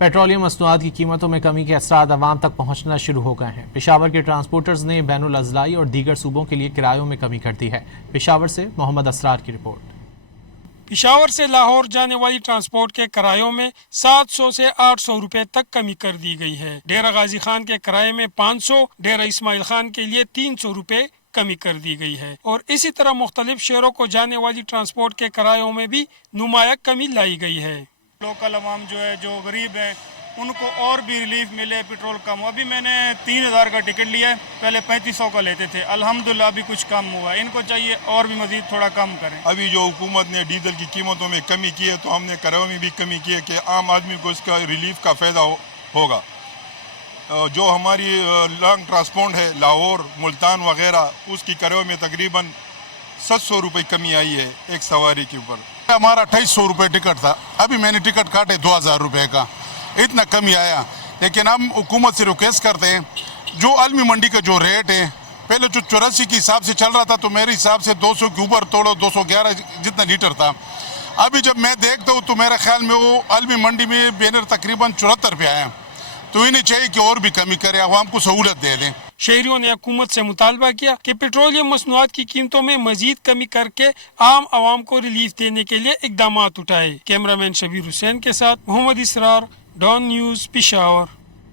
Petroleum मसनूआत की कीमतों में कमी के असरात अवाम तक पहुंचना शुरू हो गए हैं। पेशावर के ट्रांसपोर्टर्स ने बैनुल अज़लाई और दीगर सूबों के लिए किरायों में कमी कर दी है। पेशावर से मोहम्मद असरार की रिपोर्ट। पेशावर से लाहौर जाने वाली ट्रांसपोर्ट के किरायों में 700 से 800 रुपए तक कमी कर दी गई है। डेरा गाजी खान के किराए में 500, डेरा इस्माइल खान के लिए 300 रुपए कमी कर दी गई है और इसी तरह मुख्तलिफ शहरों को जाने वाली ट्रांसपोर्ट के किरायों में भी नुमाया कमी लाई गई है। लोकल अवाम जो है, जो गरीब हैं, उनको और भी रिलीफ मिले, पेट्रोल कम। अभी मैंने 3000 का टिकट लिया है, पहले 3500 का लेते थे। अल्हम्दुलिल्लाह अभी कुछ कम हुआ। इनको चाहिए और भी मजीद थोड़ा कम करें। अभी जो हुकूमत ने डीजल की कीमतों में कमी की है तो हमने किरायों में भी कमी की है कि आम आदमी को इसका रिलीफ का फ़ायदा होगा। जो हमारी लॉन्ग ट्रांसपोर्ट है, लाहौर, मुल्तान वगैरह, उसकी किरायों में तकरीबन 700 रुपये कमी आई है एक सवारी के ऊपर। हमारा 2800 रुपये टिकट था, अभी मैंने टिकट काटे 2000 रुपये का, इतना कमी आया। लेकिन हम हुकूमत से रिक्वेस्ट करते हैं, जो आलमी मंडी का जो रेट है, पहले जो 84 के हिसाब से चल रहा था तो मेरे हिसाब से 200 के ऊपर तोड़ो, 211 जितना लीटर था। अभी जब मैं देखता हूँ तो मेरे ख्याल में वो आलमी मंडी में बैनर तकरीबन 74 पे आया। तो इन्हें चाहिए कि और भी कमी करें, अवाम को सहूलत दे दें। शहरियों ने हुकूमत से मुतालबा किया कि पेट्रोलियम मसनूआत की कीमतों में मजीद कमी करके आम आवाम को रिलीफ देने के लिए इकदाम उठाए। कैमरामैन शबीर हुसैन के साथ मोहम्मद इसरार, डॉन न्यूज़, पेशावर।